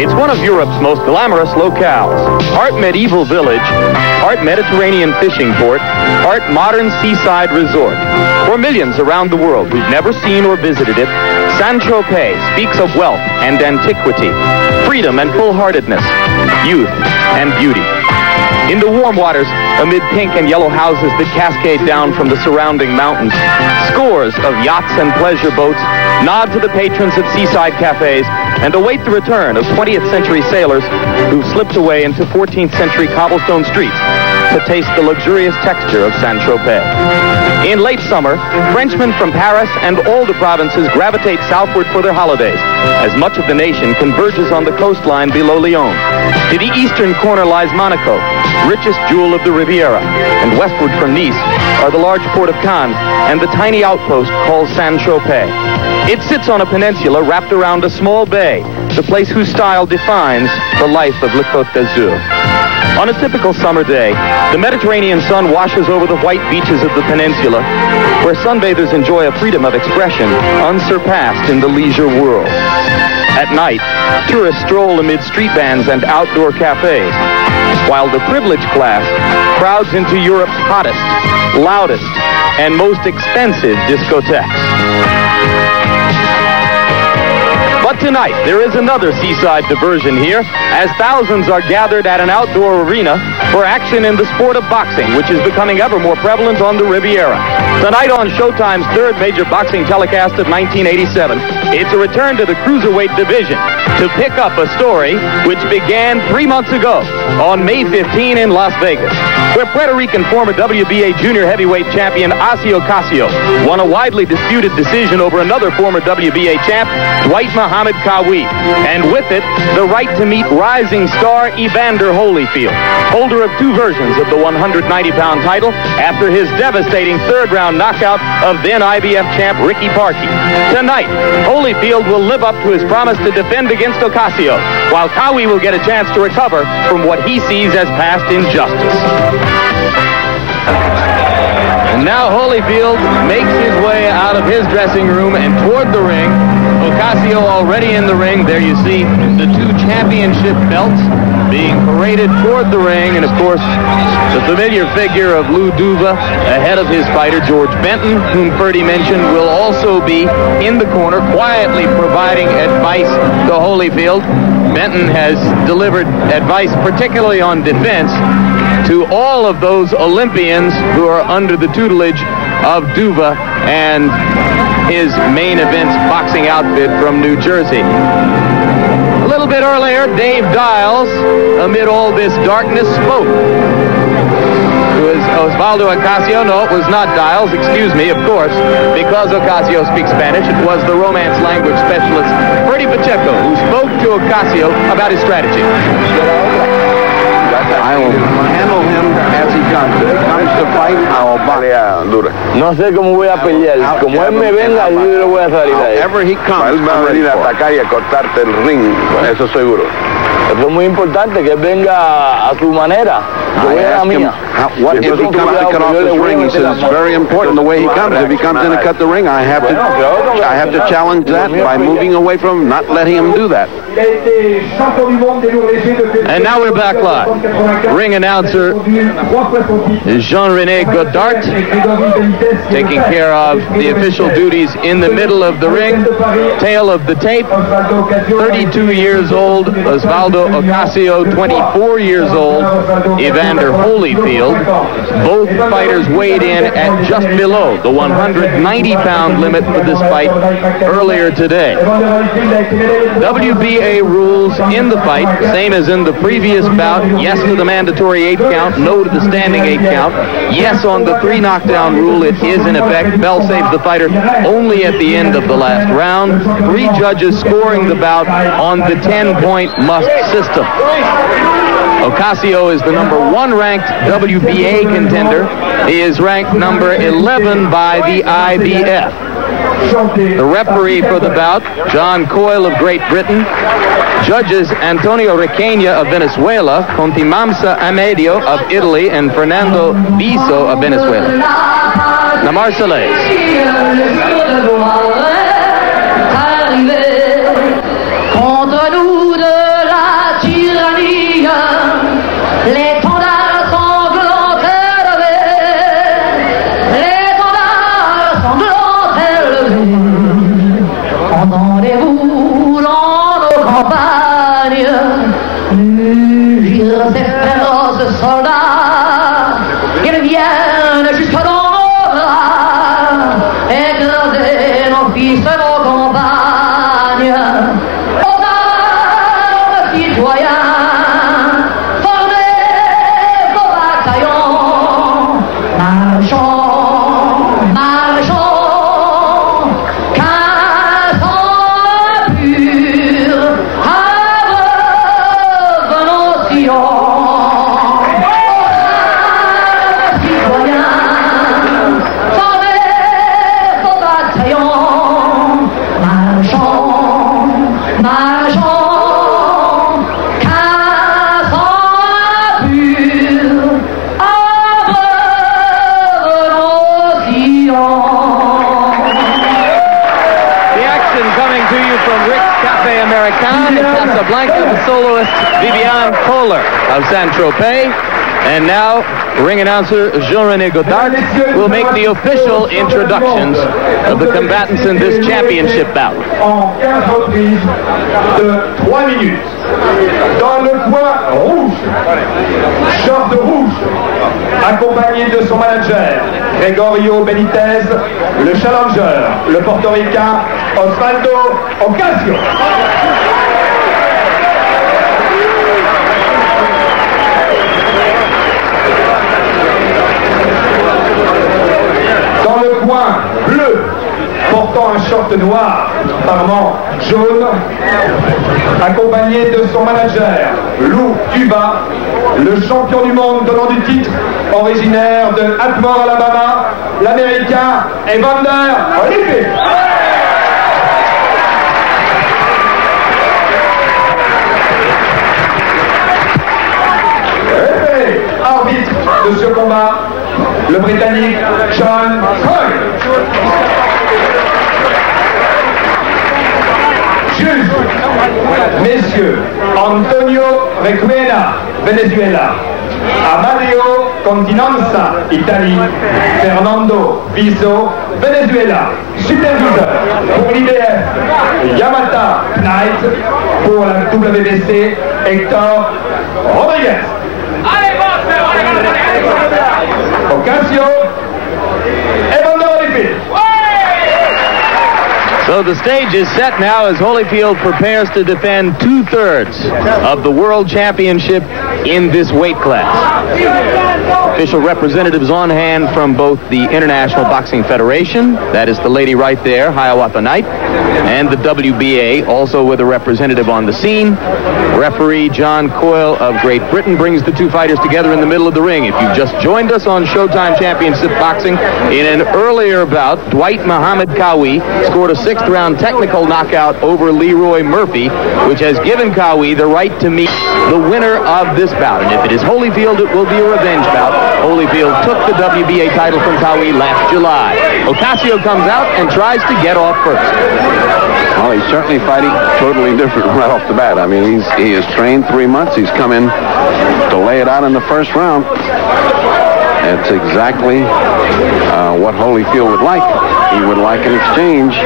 It's one of Europe's most glamorous locales. Part medieval village, part Mediterranean fishing port, part modern seaside resort. For millions around the world who've never seen or visited it, St-Tropez speaks of wealth and antiquity, freedom and full-heartedness, youth and beauty. In the warm waters, amid pink and yellow houses that cascade down from the surrounding mountains, scores of yachts and pleasure boats nod to the patrons at seaside cafes and await the return of 20th century sailors who've slipped away into 14th century cobblestone streets to taste the luxurious texture of St-Tropez. In late summer, Frenchmen from Paris and all the provinces gravitate southward for their holidays, as much of the nation converges on the coastline below Lyon. To the eastern corner lies Monaco, richest jewel of the Riviera, and westward from Nice are the large port of Cannes and the tiny outpost called St-Tropez. It sits on a peninsula wrapped around a small bay, the place whose style defines the life of Le Côte d'Azur. On a typical summer day, the Mediterranean sun washes over the white beaches of the peninsula, where sunbathers enjoy a freedom of expression unsurpassed in the leisure world. At night, tourists stroll amid street bands and outdoor cafes, while the privileged class crowds into Europe's hottest, loudest, and most expensive discotheques. But tonight, there is another seaside diversion here, as thousands are gathered at an outdoor arena for action in the sport of boxing, which is becoming ever more prevalent on the Riviera. Tonight on Showtime's third major boxing telecast of 1987, it's a return to the cruiserweight division to pick up a story which began 3 months ago on May 15 in Las Vegas, where Puerto Rican former WBA junior heavyweight champion Ossie Ocasio won a widely disputed decision over another former WBA champ, Dwight Muhammad Qawi, and with it, the right to meet rising star Evander Holyfield, holder of 2 versions of the 190-pound title after his devastating third-round knockout of then IBF champ Ricky Parkey. Tonight, Holyfield will live up to his promise to defend against Ocasio, while Qawi will get a chance to recover from what he sees as past injustice. And now Holyfield makes his way out of his dressing room and toward the ring. Ocasio already in the ring. There you see the 2 championship belts being paraded toward the ring, and of course the familiar figure of Lou Duva ahead of his fighter George Benton, whom Ferdy mentioned, will also be in the corner quietly providing advice to Holyfield. Benton has delivered advice particularly on defense to all of those Olympians who are under the tutelage of Duva and his main events boxing outfit from New Jersey. A little bit earlier, Dave Dials, amid all this darkness, spoke. It was Osvaldo Ocasio. No, it was not Dials, excuse me, of course. Because Ocasio speaks Spanish, it was the Romance language specialist, Ferdy Pacheco, who spoke to Ocasio about his strategy. I will handle him as he comes. If he comes to fight, I will box. No sé cómo voy a pelear. Como él me venga, yo le voy a salir ahí. However he comes, él va a venir a atacar y a cortarte el ring, eso seguro. Eso es muy importante, que él venga a su manera. Yo voy a la mía. What if he comes to cut off this ring? He says it's very important the way he comes. If he comes in to cut the ring, I have to challenge that by moving away from him, not letting him do that. And now we're back live. Ring announcer is Jean-René Godart, taking care of the official duties in the middle of the ring. Tail of the tape, 32 years old, Osvaldo Ocasio, 24 years old, Evander Holyfield. Both fighters weighed in at just below the 190-pound limit for this fight earlier today. WBA rules in the fight, same as in the previous bout. Yes to the mandatory 8 count, no to the standing 8 count. Yes on the 3 knockdown rule, it is in effect. Bell saves the fighter only at the end of the last round. 3 judges scoring the bout on the 10-point must system. Ocasio is the number 1 ranked WBA contender. He is ranked number 11 by the IBF. The referee for the bout, John Coyle of Great Britain. Judges Antonio Requena of Venezuela, Contimamsa Amedio of Italy, and Fernando Biso of Venezuela. La Marseillaise. Contre nous de la campagne, mugir ces féroces soldats, ils viennent jusque dans nos bras, écraser nos fils et nos compagnes. Aux armes, citoyens, formez vos bataillons, marchons. Of St-Tropez. And now, ring announcer Jean-René Godard will make the official introductions of the combatants in this championship bout. En 15 reprises de 3 minutes. Dans le coin rouge, short rouge, accompagné de son manager, Gregorio Benitez, le challenger, le portoricain Ossie Ocasio. Bleu, portant un short noir, apparemment jaune, accompagné de son manager, Lou Tuba, le champion du monde donnant du titre, originaire de Atmore, Alabama, l'américain Evander Holyfield. Arbitre de ce combat, le Britannique John Coyle. Juge, messieurs, Antonio Requena, Venezuela, Amadeo Continenza, Italie, Fernando Viso, Venezuela, superviseur pour l'IBF, Yamata Knight, pour la WBC, Hector Rodriguez. Ocasio, Evander Holyfield. So the stage is set now as Holyfield prepares to defend 2/3 of the World Championship in this weight class. Official representatives on hand from both the International Boxing Federation, that is the lady right there, Hiawatha Knight, and the WBA, also with a representative on the scene. Referee John Coyle of Great Britain brings the two fighters together in the middle of the ring. If you've just joined us on Showtime Championship Boxing, in an earlier bout, Dwight Muhammad Qawi scored a 6th-round technical knockout over Leroy Murphy, which has given Qawi the right to meet the winner of this bout. And if it is Holyfield, it will be a revenge bout. Holyfield took the WBA title from Qawi last July. Ocasio comes out and tries to get off first. Well, he's certainly fighting totally different right off the bat. I mean, he has trained 3 months. He's come in to lay it out in the first round. It's exactly what Holyfield would like. He would like an exchange.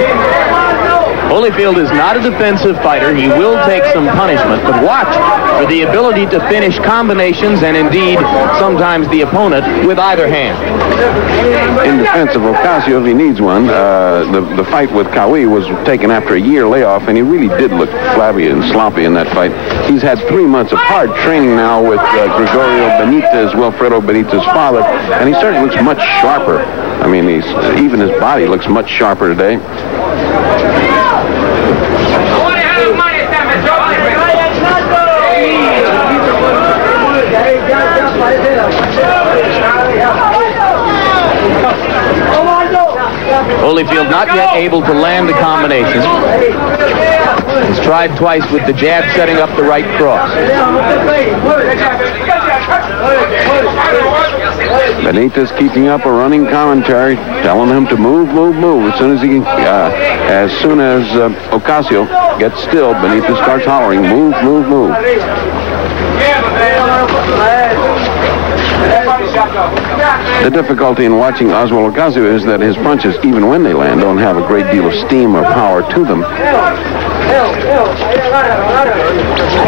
Holyfield is not a defensive fighter. He will take some punishment, but watch for the ability to finish combinations and indeed sometimes the opponent with either hand. In defense of Ocasio, if he needs one, the fight with Qawi was taken after a year layoff, and he really did look flabby and sloppy in that fight. He's had 3 months of hard training now with Gregorio Benitez, Wilfredo Benitez's father, and he certainly looks much sharper. I mean, even his body looks much sharper today. Holyfield not yet able to land the combination. He's tried twice with the jab, setting up the right cross. Benitez keeping up a running commentary, telling him to move, move, move. As soon as Ocasio gets still, Benitez starts hollering, move, move, move. The difficulty in watching Oswald Ocasio is that his punches, even when they land, don't have a great deal of steam or power to them.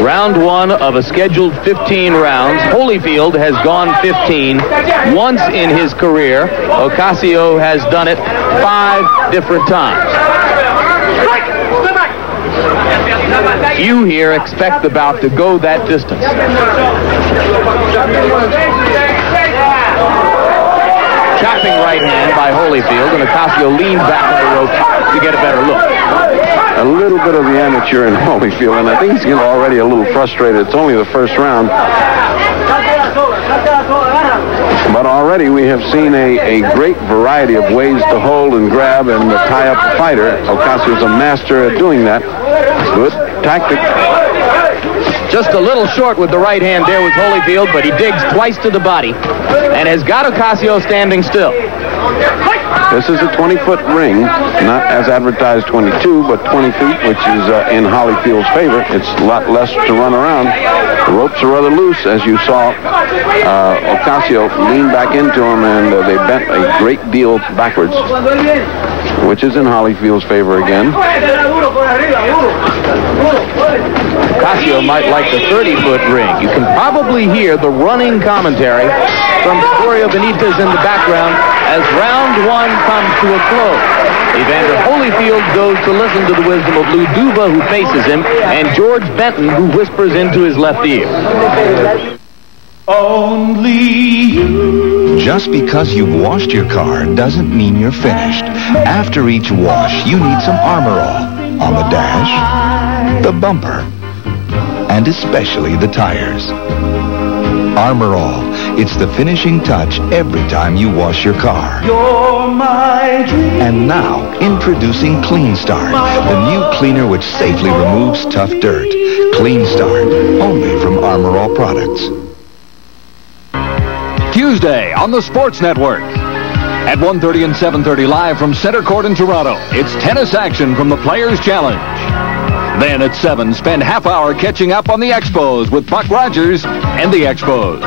Round one of a scheduled 15 rounds. Holyfield has gone 15 once in his career. Ocasio has done it 5 different times. Few here expect the bout to go that distance. Chopping right hand by Holyfield, and Ocasio leaned back on the rope to get a better look. A little bit of the amateur in Holyfield, and I think he's already a little frustrated. It's only the first round. But already we have seen a great variety of ways to hold and grab and tie up a fighter. Ocasio's a master at doing that. Good tactic. Just a little short with the right hand there with Holyfield, but he digs twice to the body and has got Ocasio standing still. This is a 20-foot ring, not as advertised 22, but 20 feet, which is in Holyfield's favor. It's a lot less to run around. The ropes are rather loose, as you saw. Ocasio leaned back into him, and they bent a great deal backwards, which is in Holyfield's favor again. Ocasio might like the 30-foot ring. You can probably hear the running commentary from Gloria Benitez in the background as round one comes to a close. Evander Holyfield goes to listen to the wisdom of Lou Duva, who faces him, and George Benton, who whispers into his left ear. Only you. Just because you've washed your car doesn't mean you're finished. After each wash, you need some Armor All on the dash, the bumper, and especially the tires. Armor All. It's the finishing touch every time you wash your car. You're my dream. And now, introducing Clean Start, the new cleaner which safely removes tough dirt. Clean Start, only from Armor All products. Tuesday on the Sports Network. At 1:30 and 7:30 live from Center Court in Toronto, it's tennis action from the Players' Challenge. Then at 7, spend half hour catching up on the Expos with Buck Rogers and the Expos.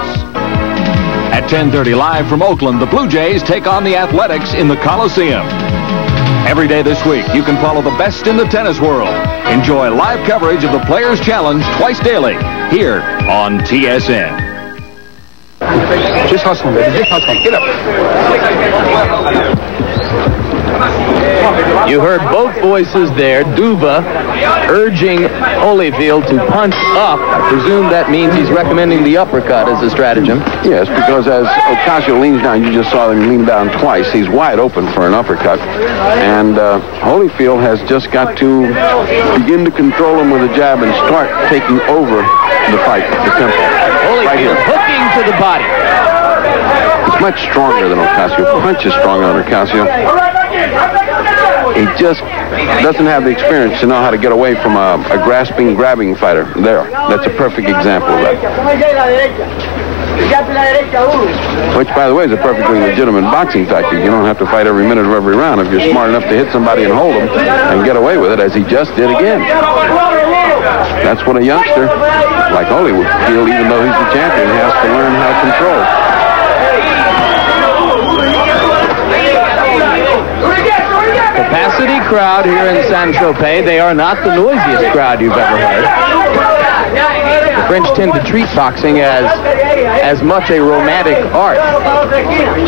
At 10:30 live from Oakland, the Blue Jays take on the Athletics in the Coliseum. Every day this week, you can follow the best in the tennis world. Enjoy live coverage of the Players' Challenge twice daily here on TSN. Just hustle, baby. Just hustle. Get up. You heard both voices there. Duva urging Holyfield to punch up. I presume that means he's recommending the uppercut as a stratagem. Yes, because as Ocasio leans down, you just saw him lean down twice. He's wide open for an uppercut. And Holyfield has just got to begin to control him with a jab and start taking over the fight, the tempo. Holyfield hooking to the body. He's much stronger than Ocasio. Punch is stronger than Ocasio. He just doesn't have the experience to know how to get away from a grasping, grabbing fighter. There, that's a perfect example of that. Which, by the way, is a perfectly legitimate boxing tactic. You don't have to fight every minute of every round if you're smart enough to hit somebody and hold them and get away with it, as he just did again. That's what a youngster like Holy would feel, even though he's the champion. He has to learn how to control. Capacity crowd here in St-Tropez. They are not the noisiest crowd you've ever heard. The French tend to treat boxing as much a romantic art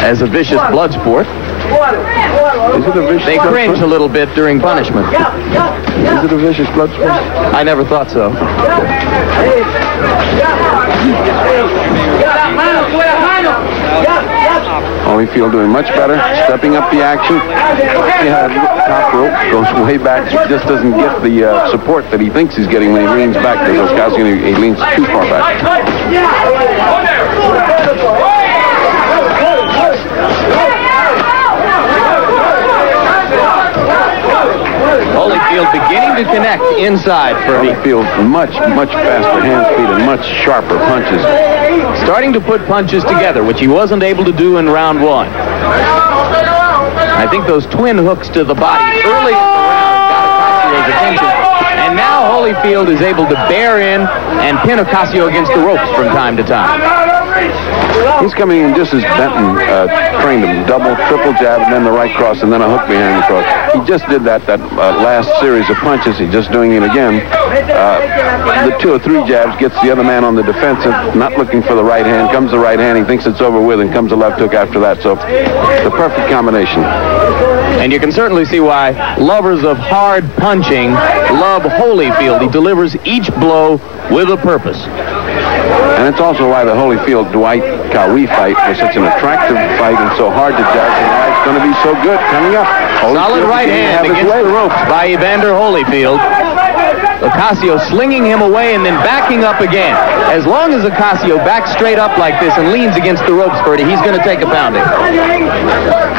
as a vicious blood sport. Is it a vicious They blood cringe sport? a little bit during punishment. Is it a vicious blood sport? I never thought so. Holyfield doing much better, stepping up the action. He had a top rope, goes way back, just doesn't get the support that he thinks he's getting when he leans back. Because Ocasio, he leans too far back. Holyfield beginning to connect inside for me. Holyfield much faster hand speed and much sharper punches. Starting to put punches together, which he wasn't able to do in round one. I think those twin hooks to the body early in the round got Ocasio's attention. And now Holyfield is able to bear in and pin Ocasio against the ropes from time to time. He's coming in just as Benton trained him. Double, triple jab, and then the right cross, and then a hook behind the cross. He just did that last series of punches. He's just doing it again. The 2 or 3 jabs gets the other man on the defensive, not looking for the right hand. Comes the right hand, he thinks it's over with, and comes the left hook after that. So the perfect combination. And you can certainly see why lovers of hard punching love Holyfield. He delivers each blow with a purpose. And it's also why the Holyfield-Dwight Cowie fight was such an attractive fight and so hard to judge, and why it's going to be so good coming up. Solid right hand against the ropes by Evander Holyfield. Ocasio slinging him away and then backing up again. As long as Ocasio backs straight up like this and leans against the ropes, Bertie, he's going to take a pounding.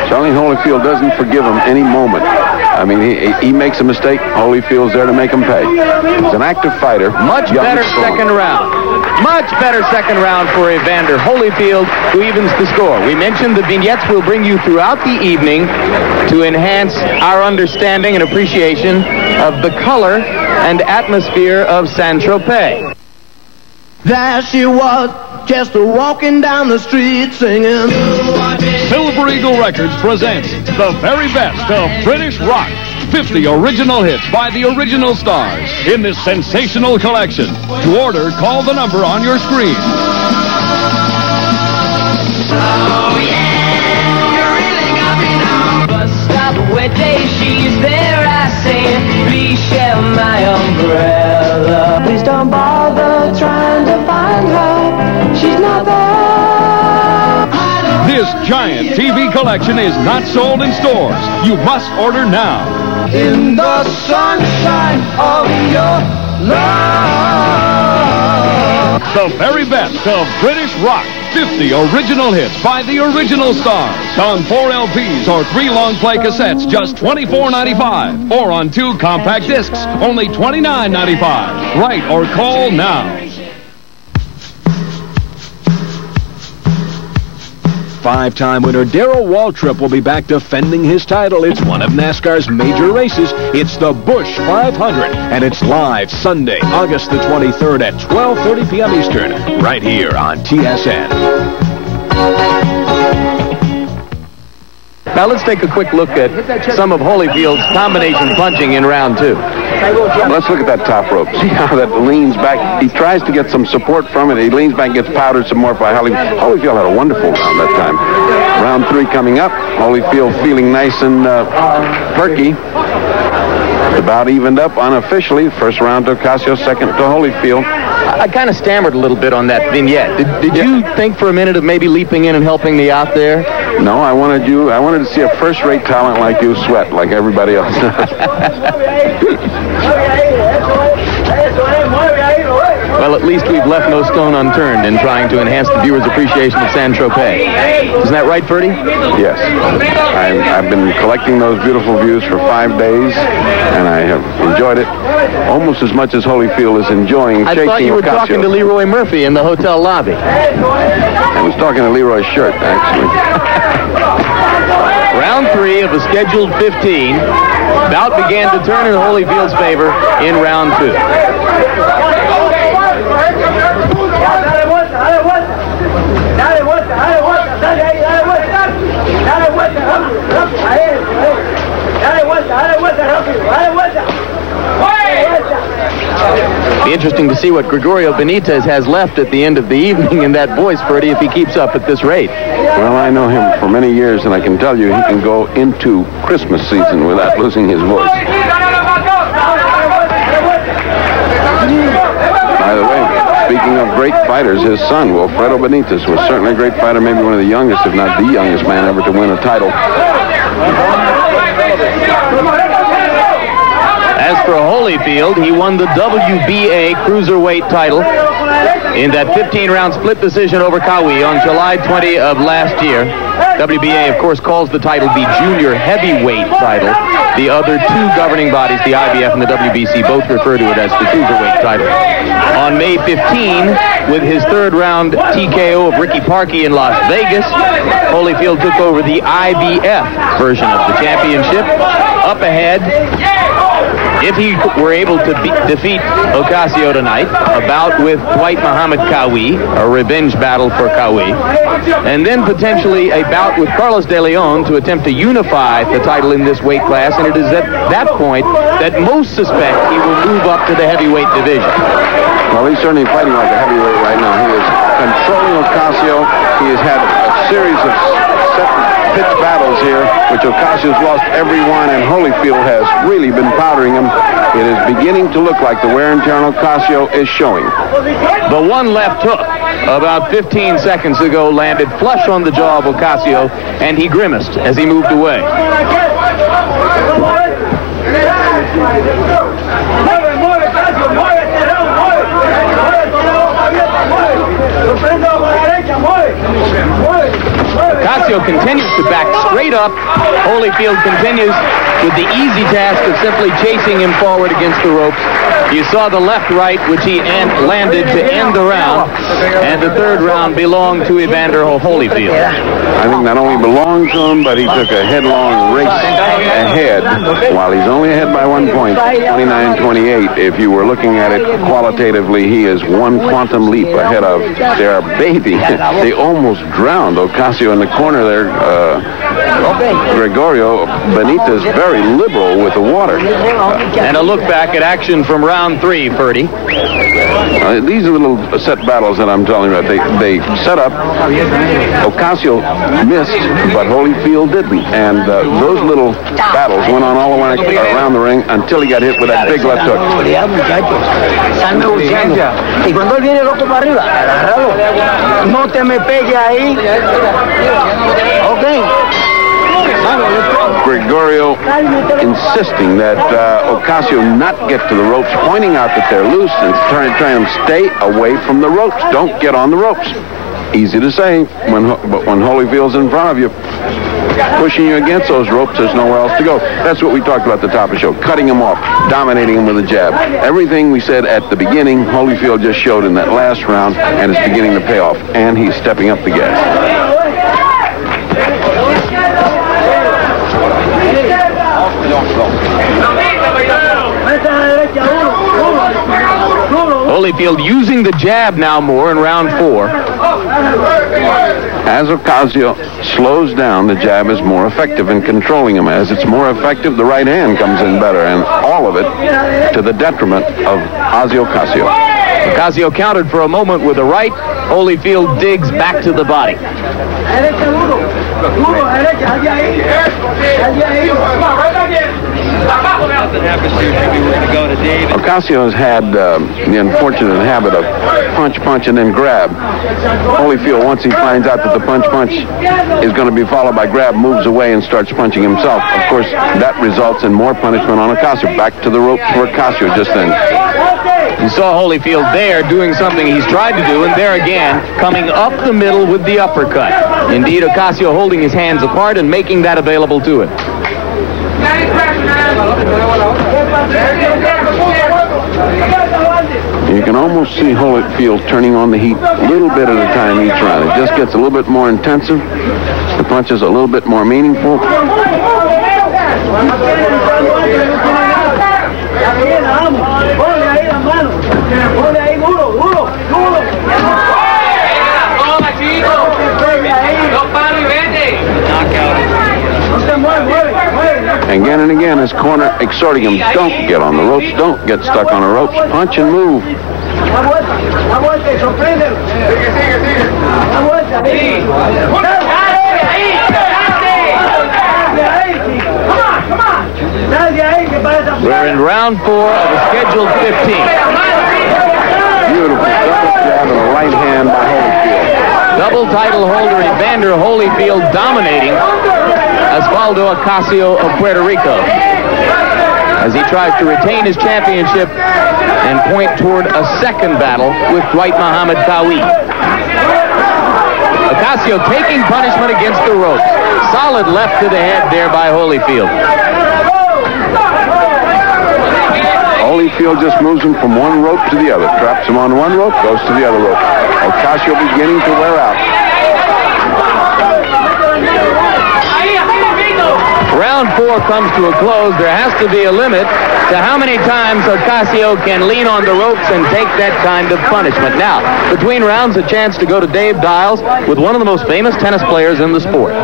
Charlie Holyfield doesn't forgive him any moment. I mean, he makes a mistake, Holyfield's there to make him pay. He's an active fighter. Much better second round. Much better second round for Evander Holyfield, who evens the score. We mentioned the vignettes we'll bring you throughout the evening to enhance our understanding and appreciation of the color and atmosphere of St-Tropez. There she was, just walking down the street singing. Silver Eagle Records presents the very best of British rock. 50 original hits by the original stars in this sensational collection. To order, call the number on your screen. Oh yeah, you really got me now. Bus stop, wet day, she's there, I say, please share my umbrella. Please don't bother trying to find her, she's not there. This giant TV collection is not sold in stores. You must order now. In the sunshine of your love. The very best of British rock. 50 original hits by the original stars. On 4 LPs or 3 long play cassettes, just $24.95. Or on 2 compact discs, only $29.95. Write or call now. 5-time winner Darrell Waltrip will be back defending his title. It's one of NASCAR's major races. It's the Busch 500, and it's live Sunday, August the 23rd at 12:30 p.m. Eastern, right here on TSN. Now let's take a quick look at some of Holyfield's combination punching in round 2. Let's look at that top rope. See how that leans back. He tries to get some support from it. He leans back, gets powdered some more by Holyfield. Holyfield had a wonderful round that time. Round 3 coming up. Holyfield feeling nice and perky. The bout evened up unofficially. First round to Ocasio, second to Holyfield. I kind of stammered a little bit on that vignette. Did you think for a minute of maybe leaping in and helping me out there? No, I wanted to see a first-rate talent like you sweat like everybody else does. Well, at least we've left no stone unturned in trying to enhance the viewer's appreciation of St-Tropez. Isn't that right, Ferdy? Yes. I've been collecting those beautiful views for 5 days, and I have enjoyed it almost as much as Holyfield is enjoying shaking Ocasio. I thought you were talking to Leroy Murphy in the hotel lobby. I was talking to Leroy's shirt, actually. Round 3 of the scheduled 15. Bout began to turn in Holyfield's favor in round 2. Be interesting to see what Gregorio Benitez has left at the end of the evening in that voice, Ferdy, if he keeps up at this rate. Well, I know him for many years, and I can tell you he can go into Christmas season without losing his voice. By the way, speaking of great fighters, his son, Wilfredo Benitez, was certainly a great fighter, maybe one of the youngest, if not the youngest man ever to win a title. As for Holyfield, he won the WBA cruiserweight title in that 15-round split decision over Cowie on July 20 of last year. WBA, of course, calls the title the junior heavyweight title. The other 2 governing bodies, the IBF and the WBC, both refer to it as the cruiserweight title. On May 15, with his third-round TKO of Ricky Parkey in Las Vegas, Holyfield took over the IBF version of the championship. Up ahead, if he were able to defeat Ocasio tonight, a bout with Dwight Muhammad Qawi, a revenge battle for Qawi, and then potentially a bout with Carlos De Leon to attempt to unify the title in this weight class, and it is at that point that most suspect he will move up to the heavyweight division. Well, he's certainly fighting like a heavyweight right now. He is controlling Ocasio. He has had a series of pitch battles here, which Ocasio's lost every one, and Holyfield has really been powdering him. It is beginning to look like the wear and tear on Ocasio is showing. The one left hook about 15 seconds ago landed flush on the jaw of Ocasio, and he grimaced as he moved away. Ocasio continues to back straight up. Holyfield continues with the easy task of simply chasing him forward against the ropes. You saw the left-right, which he landed to end the round, and the third round belonged to Evander Holyfield. I think not only belonged to him, but he took a headlong race ahead, while he's only ahead by 1 point, 29-28. If you were looking at it qualitatively, he is one quantum leap ahead of their baby. They almost drowned Ocasio in the corner there. Gregorio Benitez very liberal with the water. And a look back at action from round 3, Ferdy. These are the little set battles that I'm telling you about. They set up. Ocasio missed, but Holyfield didn't. And those little battles went on all around the ring until he got hit with that big left hook. Y cuando él viene loco para arriba, agárralo. No te me pegue ahí. Okay. Gregorio insisting that Ocasio not get to the ropes, pointing out that they're loose and trying to stay away from the ropes. Don't get on the ropes. Easy to say, but when Holyfield's in front of you, pushing you against those ropes, there's nowhere else to go. That's what we talked about at the top of the show. Cutting him off, dominating him with a jab. Everything we said at the beginning, Holyfield just showed in that last round, and it's beginning to pay off. And he's stepping up the gas. Holyfield using the jab now more in round 4. As Ocasio slows down, the jab is more effective in controlling him. As it's more effective, the right hand comes in better, and all of it to the detriment of Ossie Ocasio. Ocasio countered for a moment with a right. Holyfield digs back to the body. Ocasio has had the unfortunate habit of punch, and then grab. Holyfield, once he finds out that the punch is going to be followed by grab, moves away and starts punching himself. Of course, that results in more punishment on Ocasio. Back to the ropes for Ocasio just then. You saw Holyfield there doing something he's tried to do, and there again, coming up the middle with the uppercut. Indeed, Ocasio holding his hands apart and making that available to him. You can almost see Holyfield turning on the heat a little bit at a time each round. It just gets a little bit more intensive. The punches a little bit more meaningful. Again and again, his corner exhorting him, don't get on the ropes, don't get stuck on the ropes, punch and move. We're in round 4 of the scheduled 15. Beautiful double jab and a right hand by Holyfield. Double title holder Evander Holyfield dominating Osvaldo Ocasio of Puerto Rico as he tries to retain his championship and point toward a second battle with Dwight Muhammad Qawi. Ocasio taking punishment against the ropes. Solid left to the head there by Holyfield. Holyfield just moves him from one rope to the other. Traps him on one rope, goes to the other rope. Ocasio beginning to wear out. Round 4 comes to a close. There has to be a limit to how many times Ocasio can lean on the ropes and take that kind of punishment. Now, between rounds, a chance to go to Dave Dials with one of the most famous tennis players in the sport.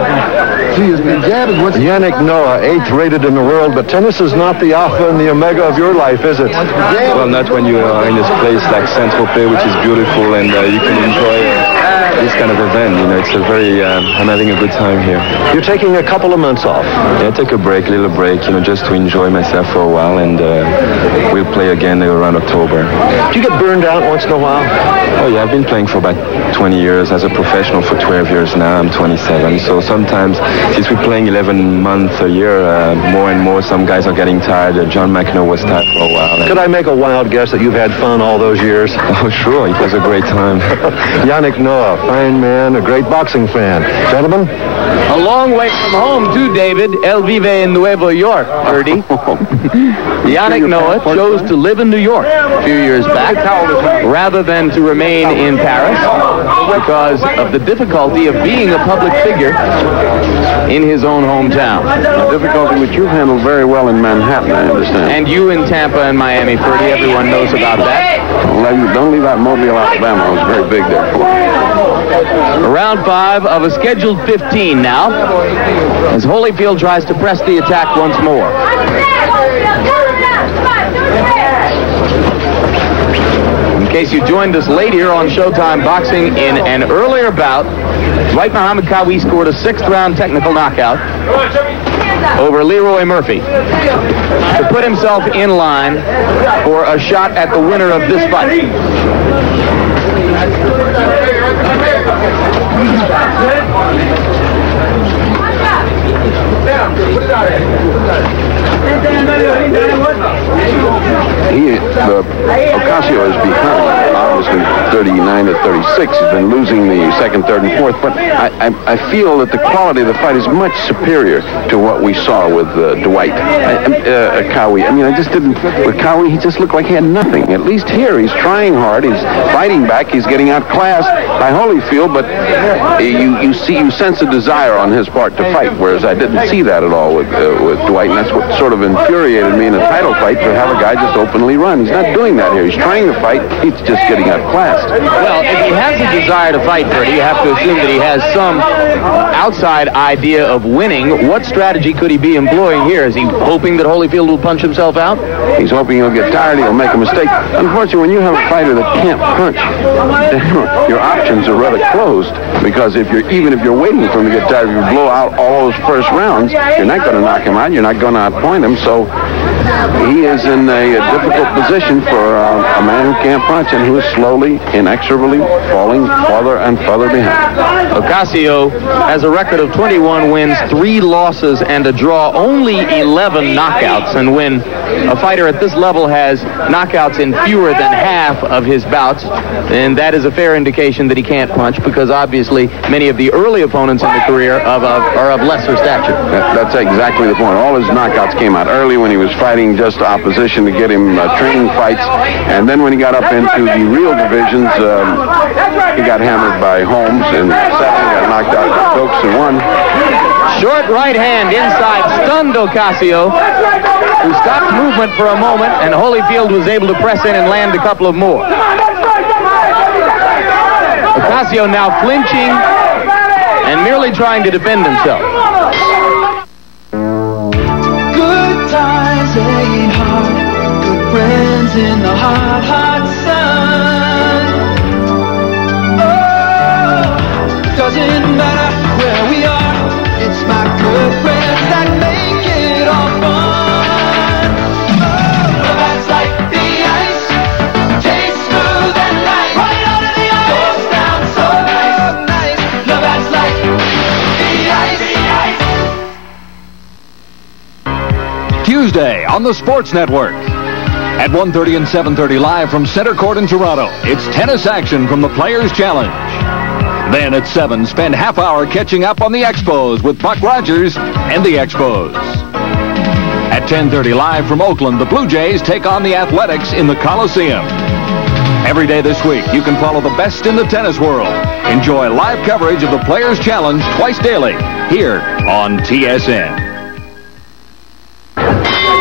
Yannick Noah, 8th rated in the world, but tennis is not the alpha and the omega of your life, is it? Well, not when you are in this place like St-Tropez, which is beautiful, and you can enjoy this kind of event. You know, it's a very, I'm having a good time here. You're taking a couple of months off. Yeah, take a little break, you know, just to enjoy myself for a while, and we'll play again around October. Do you get burned out once in a while? Oh, yeah, I've been playing for about 20 years as a professional for 12 years now. I'm 27, so sometimes, since we're playing 11 months a year, more and more, some guys are getting tired. John McEnroe was tired for a while. Could I make a wild guess that you've had fun all those years? Oh, sure, it was a great time. Yannick Noah, fine man, a great boxing fan. Gentlemen? A long way from home, too, David. El vive en Nueva York, Ernie. Yannick Noah chose to live in New York a few years back rather than to remain in Paris because of the difficulty of being a public figure in his own hometown. A difficulty which you've handled very well in Manhattan, I understand. And you in Tampa and Miami, Ferdy. Everyone knows about that. Don't leave out Mobile, Alabama. It was very big there for me. Round 5 of a scheduled 15 now, as Holyfield tries to press the attack once more. In case you joined us late here on Showtime Boxing, in an earlier bout, Dwight Muhammad Qawi scored a 6th-round technical knockout over Leroy Murphy to put himself in line for a shot at the winner of this fight. Ocasio is behind, obviously 39 to 36. He's been losing the 2nd, 3rd, and 4th, but I feel that the quality of the fight is much superior to what we saw with Dwight Qawi. I mean, I just didn't, with Qawi, he just looked like he had nothing. At least here, he's trying hard, he's fighting back, he's getting outclassed by Holyfield, but you sense a desire on his part to fight, whereas I didn't see that at all with Dwight, and that's what sort of infuriated me in a title fight, to have a guy just openly run. He's not doing that here. He's trying to fight. He's just getting outclassed. Well, if he has a desire to fight, Bertie, you have to assume that he has some outside idea of winning. What strategy could he be employing here? Is he hoping that Holyfield will punch himself out? He's hoping he'll get tired. He'll make a mistake. Unfortunately, when you have a fighter that can't punch, your options are rather closed, because even if you're waiting for him to get tired, if you blow out all those first rounds, you're not going to knock him out. You're not going to outpoint him. So he is in a difficult position for a man who can't punch, and who is slowly, inexorably falling farther and farther behind. Ocasio has a record of 21 wins, 3 losses, and a draw, only 11 knockouts. And when a fighter at this level has knockouts in fewer than half of his bouts, then that is a fair indication that he can't punch, because obviously many of the early opponents in the career are of lesser stature. That's exactly the point. All his knockouts came out early when he was fighting just opposition to get him training fights, and then when he got up into the real divisions, he got hammered by Holmes in 7, got knocked out by Stokes in 1. Short right hand inside stunned Ocasio, who stopped movement for a moment, and Holyfield was able to press in and land a couple of more. Ocasio now flinching and merely trying to defend himself. Good times ain't hard, good friends in the hot, hot sun. Oh, doesn't matter where we are, it's my good friends that make it all fun. Oh, that's like the ice, tastes smooth and light, right out of the ice, goes down so nice. Love that's like the ice, Tuesday on the Sports Network. At 1:30 and 7:30 live from Center Court in Toronto, it's tennis action from the Players' Challenge. Then at 7, spend half hour catching up on the Expos with Buck Rogers and the Expos. At 10:30 live from Oakland, the Blue Jays take on the Athletics in the Coliseum. Every day this week, you can follow the best in the tennis world. Enjoy live coverage of the Players' Challenge twice daily here on TSN.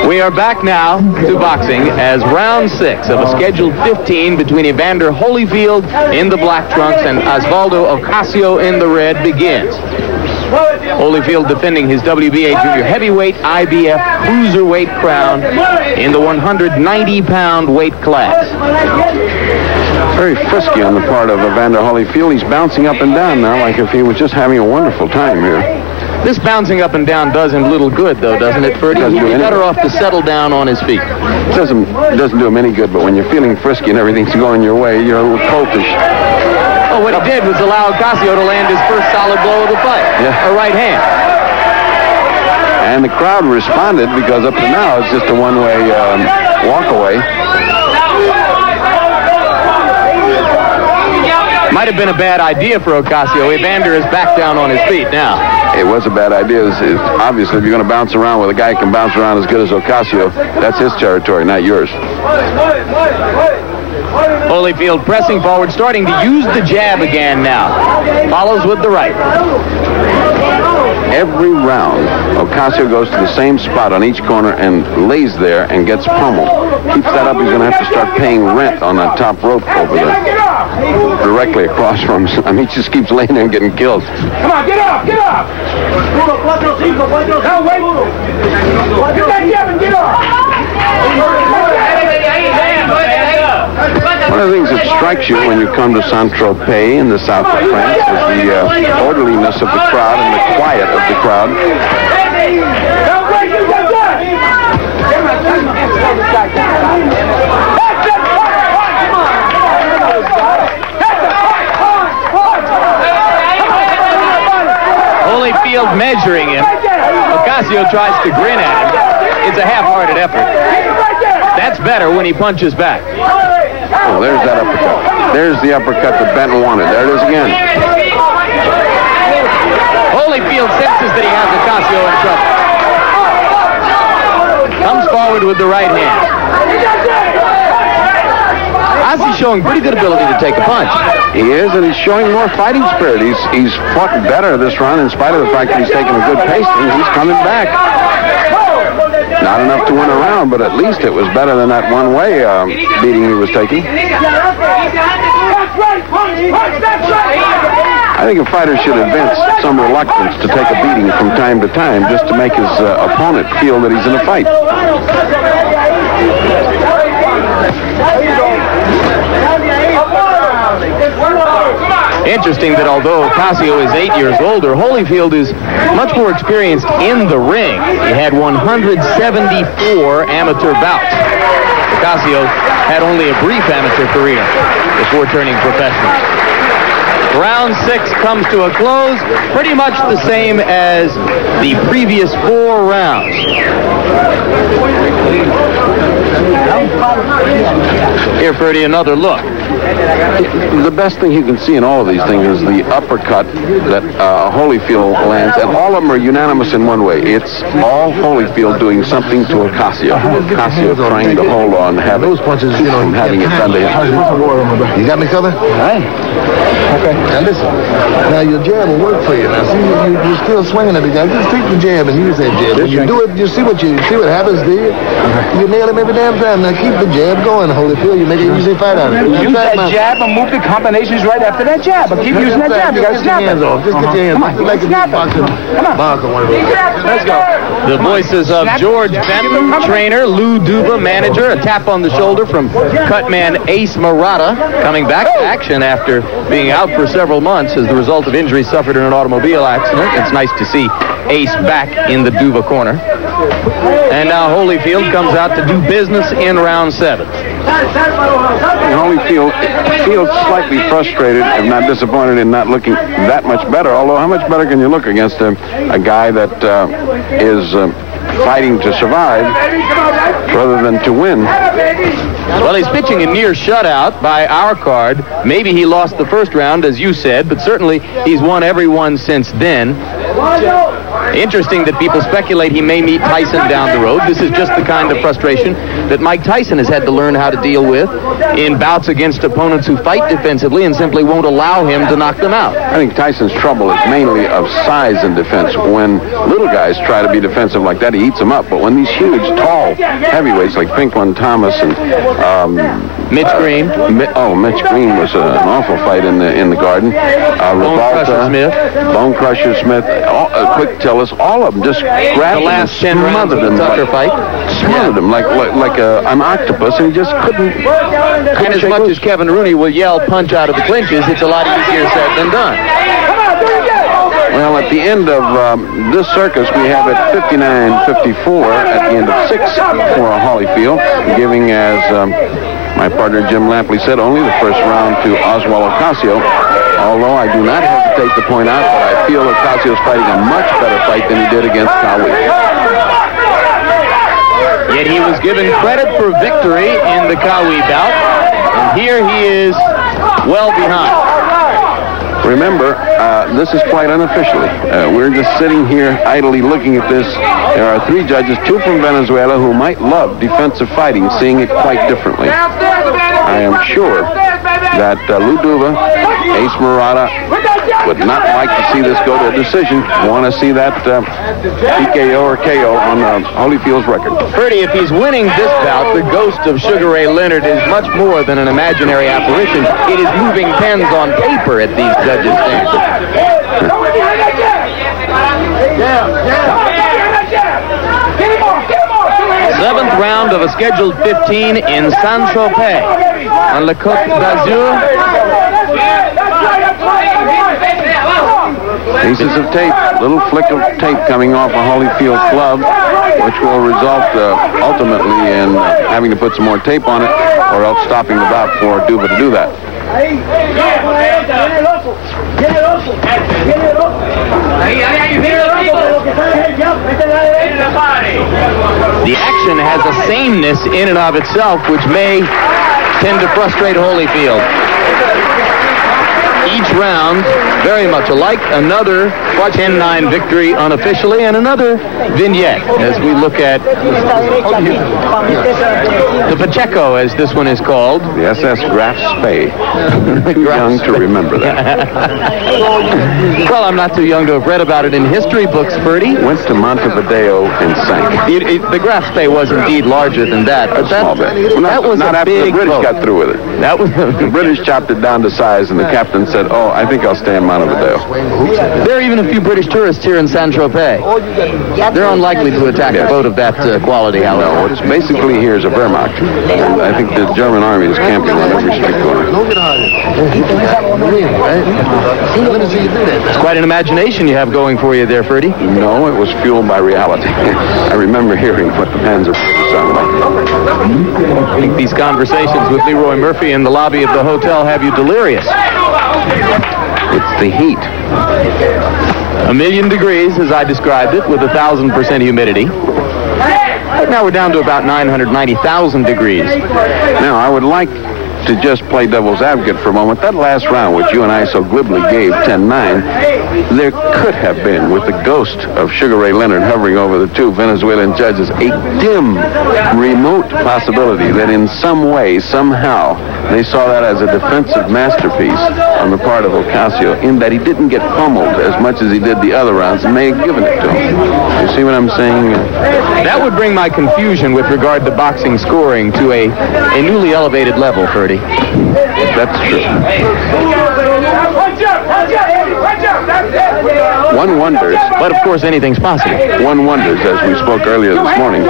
We are back now to boxing as round 6 of a scheduled 15 between Evander Holyfield in the black trunks and Osvaldo Ocasio in the red begins. Holyfield defending his WBA junior heavyweight IBF cruiserweight crown in the 190-pound weight class. Very frisky on the part of Evander Holyfield. He's bouncing up and down now like if he was just having a wonderful time here. This bouncing up and down does him little good, though, doesn't it, Ferdy? He'd be better off to settle down on his feet. It doesn't do him any good, but when you're feeling frisky and everything's going your way, you're a little coltish. Oh, what he did was allow Ocasio to land his first solid blow of the fight. Yeah. A right hand. And the crowd responded because up to now it's just a one-way walk away. Might have been a bad idea for Ocasio. Evander is back down on his feet now. It was a bad idea. Obviously, if you're going to bounce around with a guy who can bounce around as good as Ocasio, that's his territory, not yours. Holyfield pressing forward, starting to use the jab again now. Follows with the right. Every round, Ocasio goes to the same spot on each corner and lays there and gets pummeled. Keeps that up, he's going to have to start paying rent on that top rope over there. Directly across from him. I mean, he just keeps laying there and getting killed. Come on, get up, get up! Now, wait! Get that jab and get up! One of the things that strikes you when you come to St-Tropez in the south of France is the orderliness of the crowd and the quiet of the crowd. Holyfield measuring him. Ocasio tries to grin at him. It's a half-hearted effort. That's better when he punches back. Oh, there's that uppercut. There's the uppercut that Benton wanted. There it is again. Holyfield senses that he has Ocasio in trouble. Comes forward with the right hand. Ossie's showing pretty good ability to take a punch. He is, and he's showing more fighting spirit. He's fought better this round in spite of the fact that he's taken a good pace, and he's coming back. Not enough to win a round, but at least it was better than that one-way beating he was taking. I think a fighter should evince some reluctance to take a beating from time to time just to make his opponent feel that he's in a fight. Interesting that although Ocasio is 8 years older, Holyfield is much more experienced in the ring. He had 174 amateur bouts. Ocasio had only a brief amateur career before turning professional. Round 6 comes to a close, pretty much the same as the previous 4 rounds. Here, Ferdy, another look. The best thing you can see in all of these things is the uppercut that Holyfield lands, and all of them are unanimous in one way. It's all Holyfield doing something to Ocasio. Ocasio trying to hold on, those punches, from having it done to him. You got me covered? All right. Okay. Now listen. Now your jab will work for you. Now see, you're still swinging at the guy. Just take the jab and use that jab. When you do it, you see what happens, do you? You nail him every damn time. Now keep the jab going, Holyfield. You make an easy fight out of it. Use that jab and move the combinations right after that jab. But keep using that jab. You got to snap it. Just get your hands off. Like a boxer. Boxer, one of those. Let's go. The voices of George Benton, trainer, Lou Duba, manager. A tap on the shoulder from cutman Ace Murata, coming back to action after being out for several months as the result of injuries suffered in an automobile accident. It's nice to see Ace back in the Duba corner. And now Holyfield comes out to do business in round 7. Holyfield feels slightly frustrated, if not disappointed, in not looking that much better. Although, how much better can you look against a guy that is fighting to survive rather than to win? Well, he's pitching a near shutout by our card. Maybe he lost the first round, as you said, but certainly he's won every one since then. Interesting that people speculate he may meet Tyson down the road. This is just the kind of frustration that Mike Tyson has had to learn how to deal with in bouts against opponents who fight defensively and simply won't allow him to knock them out. I think Tyson's trouble is mainly of size and defense. When little guys try to be defensive like that, he eats them up. But when these huge, tall heavyweights like Finkelman Thomas and Mitch Green. Mitch Green was an awful fight in the Garden. Bone Crusher Smith, Quick Tillis, all of them just grabbed him and smothered him. Smothered him like an octopus, and he just couldn't and as much as Kevin Rooney will yell punch out of the clinches, it's a lot easier said than done. Well, at the end of this circus, we have it 59-54 at the end of 6 for Holyfield, giving, as my partner Jim Lampley said, only the first round to Ossie Ocasio. Although I do not hesitate to point out that I feel Ocasio's fighting a much better fight than he did against Cowie. Yet he was given credit for victory in the Cowie bout, and here he is well behind. Remember, this is quite unofficially. We're just sitting here idly looking at this. There are 3 judges, 2 from Venezuela, who might love defensive fighting, seeing it quite differently. I am sure that Lou Duva, Ace Murata, would not like to see this go to a decision. Want to see that TKO or KO on Holyfield's record. Ferdy, if he's winning this bout, the ghost of Sugar Ray Leonard is much more than an imaginary apparition. It is moving pens on paper at these judges' stands. 7th round of a scheduled 15 in St-Tropez on La Côte d'Azur. Pieces of tape, little flick of tape coming off a Holyfield glove, which will result ultimately in having to put some more tape on it, or else stopping the bout for Duva to do that. The action has a sameness in and of itself, which may tend to frustrate Holyfield. Each round very much alike. Another 10-9 victory unofficially, and another vignette as we look at the Pacheco, as this one is called. The SS Graf Spee. Too young to remember that. Well, I'm not too young to have read about it in history books, Ferdy. Went to Montevideo and sank. The Graf Spee was indeed larger than that, but that was not a after big the British boat. got through with it. That was the British chopped it down to size, and the captain said, "Oh, I think I'll stay in Montevideo." There are even a few British tourists here in St-Tropez. They're unlikely to attack a boat of that quality, however. No, what's basically here is a Wehrmacht. And I think the German army is camping on every street corner. It's quite an imagination you have going for you there, Ferdy. No, it was fueled by reality. I remember hearing what the Panzer sound like. I think these conversations with Leroy Murphy in the lobby of the hotel have you delirious. It's the heat. 1,000,000 degrees, as I described it, with 1,000% humidity. Right now we're down to about 990,000 degrees. Now, I would like to just play devil's advocate for a moment. That last round, which you and I so glibly gave 10-9, there could have been, with the ghost of Sugar Ray Leonard hovering over the 2 Venezuelan judges, a dim, remote possibility that in some way, somehow, they saw that as a defensive masterpiece on the part of Ocasio, in that he didn't get pummeled as much as he did the other rounds, and may have given it to him. You see what I'm saying? That would bring my confusion with regard to boxing scoring to a newly elevated level, Ferdy. That's true. One wonders, but of course anything's possible. One wonders, as we spoke earlier this morning,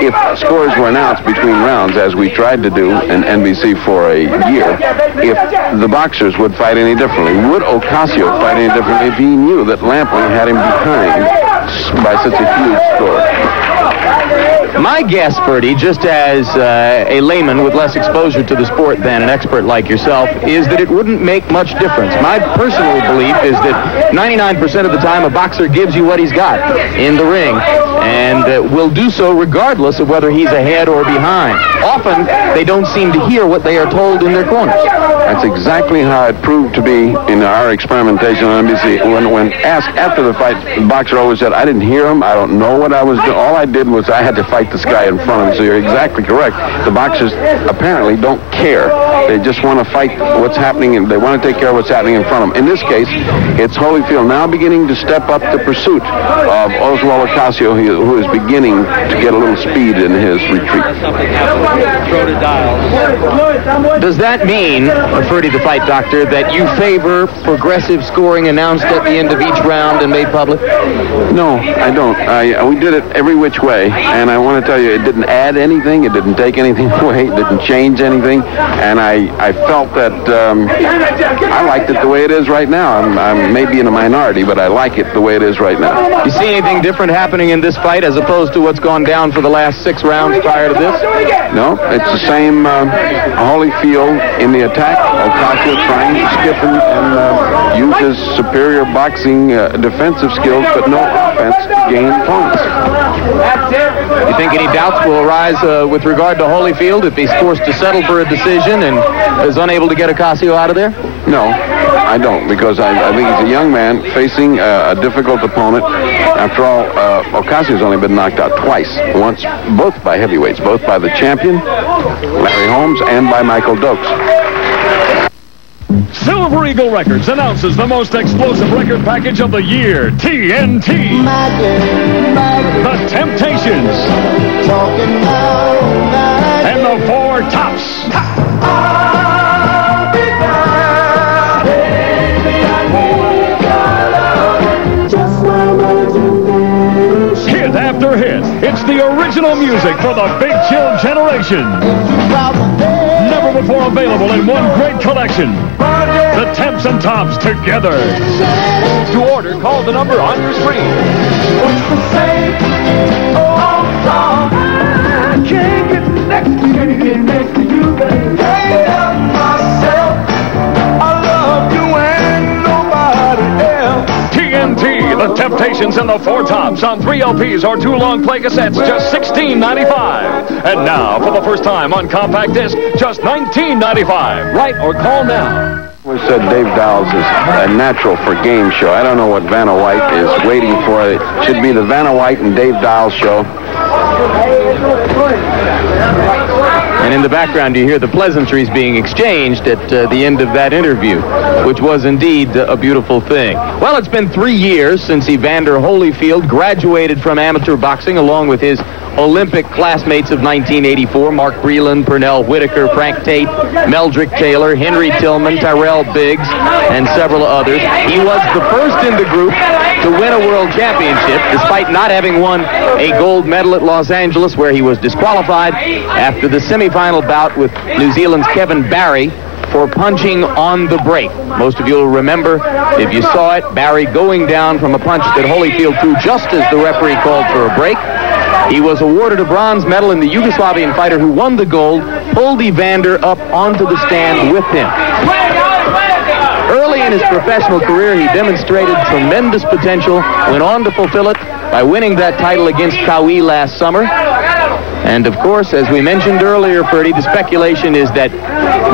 if scores were announced between rounds, as we tried to do in NBC for a year, if the boxers would fight any differently. Would Ocasio fight any differently if he knew that Lampley had him behind by such a huge score. My guess, Bertie, just as a layman with less exposure to the sport than an expert like yourself, is that it wouldn't make much difference. My personal belief is that 99% of the time a boxer gives you what he's got in the ring, and will do so regardless of whether he's ahead or behind. Often, they don't seem to hear what they are told in their corners. That's exactly how it proved to be in our experimentation on NBC. When asked after the fight, the boxer always said, I didn't hear him, I don't know what I was doing. All I did was I had to fight this guy in front of him. So you're exactly correct. The boxers apparently don't care. They just want to fight what's happening, and they want to take care of what's happening in front of them. In this case, it's Holyfield now beginning to step up the pursuit of Ossie Ocasio, who is beginning to get a little speed in his retreat. Does that mean, refer to the fight doctor, that you favor progressive scoring announced at the end of each round and made public? No, I don't. We did it every which way, and I want to tell you, it didn't add anything, it didn't take anything away, it didn't change anything, and I felt that I liked it the way it is right now. I'm maybe in a minority, but I like it the way it is right now. You see anything different happening in this fight as opposed to what's gone down for the last 6 rounds prior to this? No, it's the same Holyfield in the attack. Ocasio trying to skip and use his superior boxing defensive skills, but no offense to gain points. You think any doubts will arise with regard to Holyfield if he's forced to settle for a decision and is unable to get Ocasio out of there? No, I don't, because I think he's a young man facing a difficult opponent. After all, Ocasio's only been knocked out twice. Once, both by heavyweights, both by the champion, Larry Holmes, and by Michael Dokes. Silver Eagle Records announces the most explosive record package of the year, TNT. The Temptations. And the Four Tops. Hit after hit, it's the original music for the Big Chill generation. Never before available in one great collection. The Temps and Tops together. To order, call the number on your screen. What's the say? Oh, I can't get next to you, get next to you, baby. Can't help myself. I love you and nobody else. TNT, The Temptations and the Four Tops on 3 LPs or 2 long play cassettes, just $16.95. And now, for the first time on compact disc, just $19.95. Write or call now. We said Dave Dowles is a natural for game show. I don't know what Vanna White is waiting for. It should be the Vanna White and Dave Dowles show. And in the background, you hear the pleasantries being exchanged at the end of that interview, which was indeed a beautiful thing. Well, it's been 3 years since Evander Holyfield graduated from amateur boxing along with his Olympic classmates of 1984, Mark Breland, Pernell Whitaker, Frank Tate, Meldrick Taylor, Henry Tillman, Tyrell Biggs, and several others. He was the first in the group to win a world championship, despite not having won a gold medal at Los Angeles, where he was disqualified after the semifinal bout with New Zealand's Kevin Barry for punching on the break. Most of you will remember, if you saw it, Barry going down from a punch that Holyfield threw just as the referee called for a break. He was awarded a bronze medal, and the Yugoslavian fighter who won the gold pulled Evander up onto the stand with him. Early in his professional career, he demonstrated tremendous potential, went on to fulfill it by winning that title against Kawi last summer. And of course, as we mentioned earlier, Ferdy, the speculation is that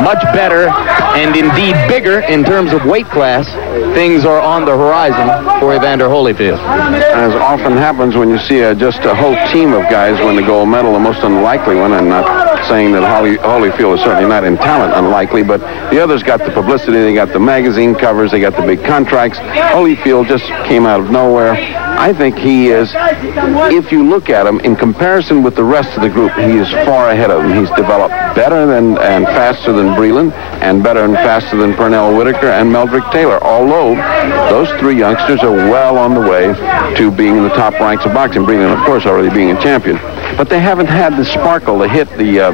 much better and indeed bigger in terms of weight class, things are on the horizon for Evander Holyfield. As often happens when you see just a whole team of guys win the gold medal, the most unlikely one, I'm not saying that Holyfield is certainly not in talent unlikely, but the others got the publicity, they got the magazine covers, they got the big contracts. Holyfield just came out of nowhere. I think he is, if you look at him, in comparison with the rest of the group, he is far ahead of them. He's developed better and faster than Breland, and better and faster than Pernell Whitaker and Meldrick Taylor, although those 3 youngsters are well on the way to being in the top ranks of boxing. Breland, of course, already being a champion. But they haven't had the sparkle, the hit, the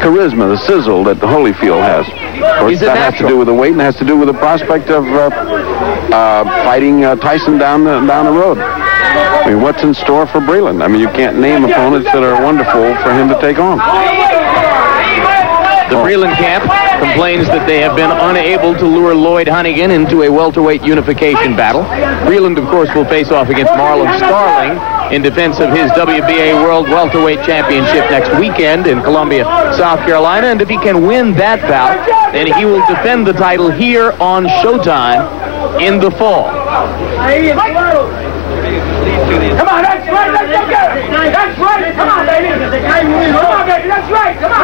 charisma, the sizzle that Holyfield has. Of course, that has to do with the weight and has to do with the prospect of fighting Tyson down the road. I mean, what's in store for Breland? I mean, you can't name opponents that are wonderful for him to take on. The Breland camp complains that they have been unable to lure Lloyd Hunnigan into a welterweight unification battle. Breland, of course, will face off against Marlon Starling in defense of his WBA World Welterweight Championship next weekend in Columbia, South Carolina. And if he can win that bout, then he will defend the title here on Showtime in the fall. Come on, that's right, let's go get it. That's right, come on, baby. Come on, baby, that's right, come on.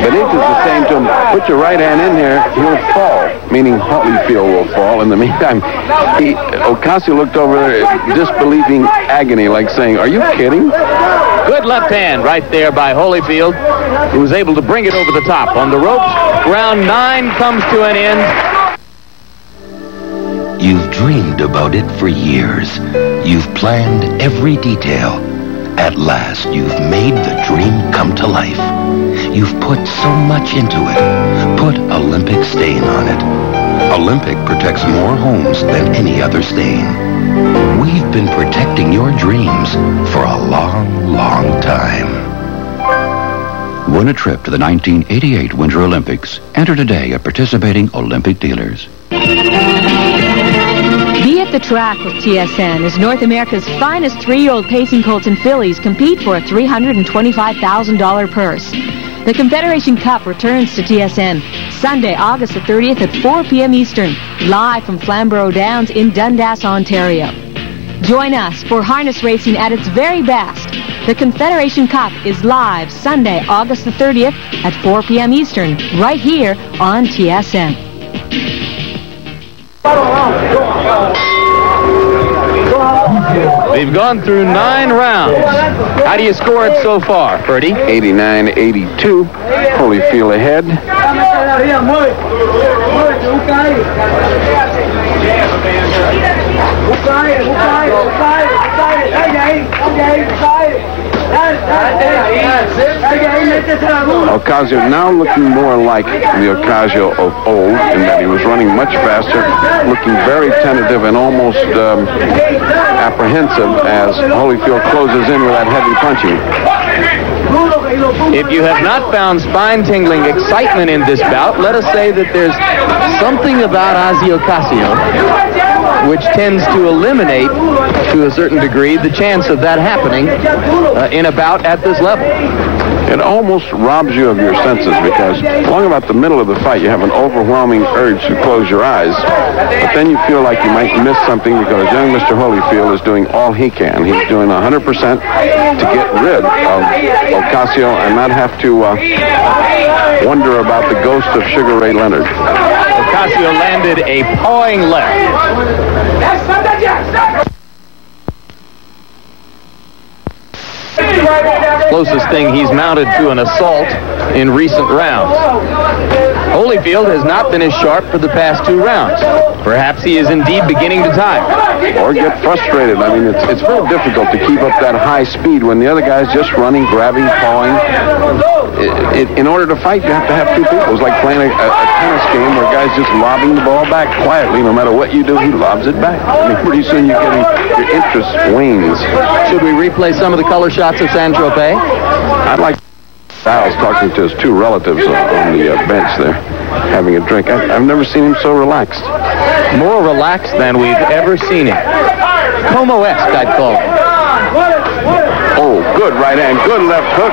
Benitez is saying to him, put your right hand in here, he'll fall, meaning Holyfield will fall. In the meantime, Ocasio looked over there, disbelieving agony, like saying, are you kidding? Good left hand right there by Holyfield, who was able to bring it over the top. On the ropes, round 9 comes to an end. You've dreamed about it for years. You've planned every detail. At last, you've made the dream come to life. You've put so much into it. Put Olympic stain on it. Olympic protects more homes than any other stain. We've been protecting your dreams for a long, long time. Win a trip to the 1988 Winter Olympics. Enter today at participating Olympic dealers. Be at the track with TSN as North America's finest 3-year-old pacing colts and fillies compete for a $325,000 purse. The Confederation Cup returns to TSN Sunday, August the 30th at 4 p.m. Eastern, live from Flamborough Downs in Dundas, Ontario. Join us for harness racing at its very best. The Confederation Cup is live Sunday, August the 30th at 4 p.m. Eastern, right here on TSN. We've gone through 9 rounds. How do you score it so far, Ferdy? 89-82. Holyfield ahead. Ocasio now looking more like the Ocasio of old in that he was running much faster, looking very tentative and almost apprehensive as Holyfield closes in with that heavy punching. If you have not found spine-tingling excitement in this bout, let us say that there's something about Ossie Ocasio which tends to eliminate, to a certain degree, the chance of that happening in a bout at this level. It almost robs you of your senses because along about the middle of the fight, you have an overwhelming urge to close your eyes. But then you feel like you might miss something because young Mr. Holyfield is doing all he can. He's doing 100% to get rid of Ocasio and not have to wonder about the ghost of Sugar Ray Leonard. Ocasio landed a pawing left. Closest thing he's mounted to an assault in recent rounds. Holyfield has not been as sharp for the past 2 rounds. Perhaps he is indeed beginning to tire. Or get frustrated. I mean, it's very difficult to keep up that high speed when the other guy's just running, grabbing, pawing. In order to fight, you have to have 2 people. It's like playing a tennis game where guys just lobbing the ball back quietly. No matter what you do, he lobs it back. I mean, pretty soon you're getting your interest wanes. Should we replay some of the color shots of St-Tropez? I'd like Styles talking to his 2 relatives on the bench there, having a drink. I've never seen him so relaxed. More relaxed than we've ever seen him. Como-esque, I'd call him. Oh, good right hand, good left hook.